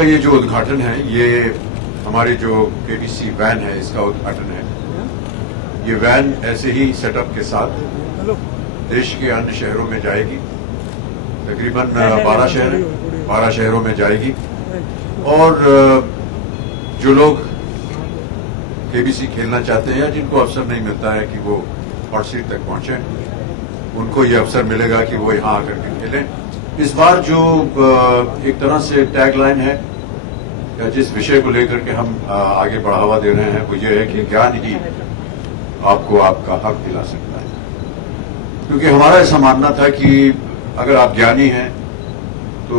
का ये जो उद्घाटन है, ये हमारी जो केबीसी वैन है, इसका उद्घाटन है। ये वैन ऐसे ही सेटअप के साथ देश के अन्य शहरों में जाएगी, तकरीबन 12 शहरों में जाएगी। और जो लोग केबीसी खेलना चाहते हैं या जिनको अवसर नहीं मिलता है कि वो हॉट सीट तक पहुंचे, उनको ये अवसर मिलेगा कि वो यहाँ आकर के खेलें। इस बार जो एक तरह से टैगलाइन है या जिस विषय को लेकर के हम आगे बढ़ावा दे रहे हैं, वो ये है कि ज्ञान ही आपको आपका हक दिला सकता है। क्योंकि हमारा ऐसा मानना था कि अगर आप ज्ञानी हैं तो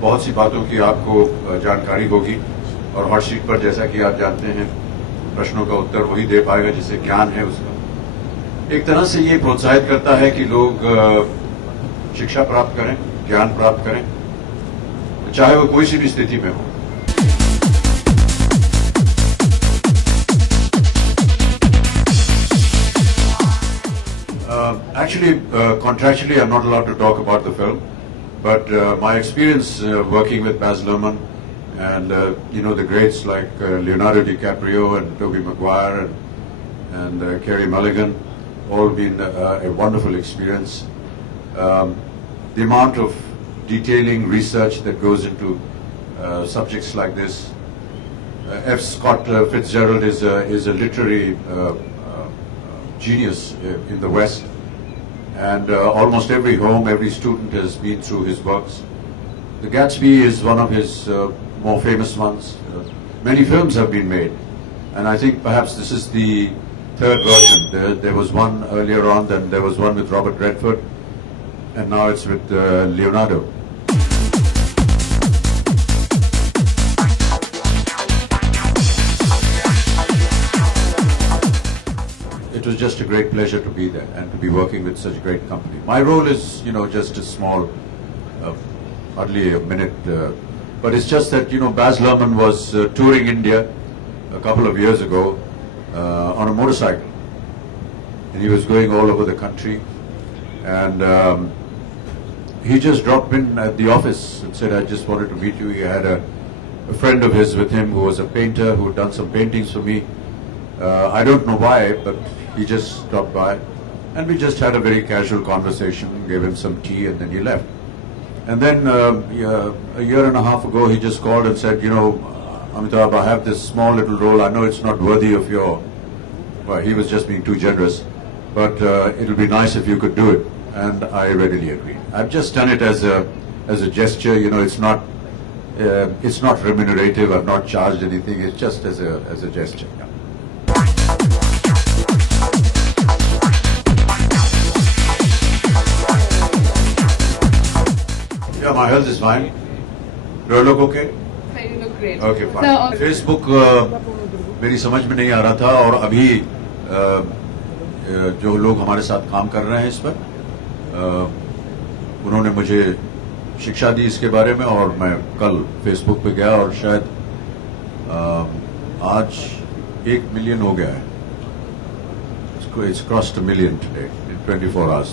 बहुत सी बातों की आपको जानकारी होगी, और हॉट सीट पर जैसा कि आप जानते हैं प्रश्नों का उत्तर वही दे पाएगा जिसे ज्ञान है उसका। एक तरह से ये प्रोत्साहित करता है कि लोग शिक्षा प्राप्त करें, ज्ञान प्राप्त करें, चाहे वो कोई सी भी स्थिति में हो। Actually, contractually, I'm not allowed to talk about the film, but my experience working with Baz Luhrmann and the greats like Leonardo DiCaprio and Tobey Maguire and Carey Mulligan, all been a wonderful experience. The amount of detailing research that goes into subjects like this. F. Scott Fitzgerald is a literary genius in the West, and almost every home, every student has been through his works. The Gatsby is one of his more famous ones. Many films have been made, and I think perhaps this is the third version. There was one earlier on, then there was one with Robert Redford, and now it's with Leonardo. It was just a great pleasure to be there and to be working with such a great company. My role is, just a small, hardly a minute, but it's just that, Baz Luhrmann was touring India a couple of years ago on a motorcycle, and he was going all over the country, and he just dropped in at the office and said, I just wanted to meet you. He had a friend of his with him who was a painter who had done some paintings for me. I don't know why, but he just stopped by, and we just had a very casual conversation, gave him some tea, and then he left. And then a year and a half ago, he just called and said, Amitabh, I have this small little role. I know it's not worthy of your... Well, he was just being too generous, but it'll be nice if you could do it. And I readily agreed. I've just done it as a gesture. It's not remunerative. I've not charged anything. It's just as a gesture. Yeah. Yeah, my health is fine. Do I look okay? You look great. Okay, fine. Facebook मेरी समझ में नहीं आ रहा था, और अभी जो लोग हमारे साथ काम कर रहे हैं इस पर, उन्होंने मुझे शिक्षा दी इसके बारे में, और मैं कल फेसबुक पे गया और शायद आज 1 मिलियन हो गया है. It's crossed 1 million today in 24 hours.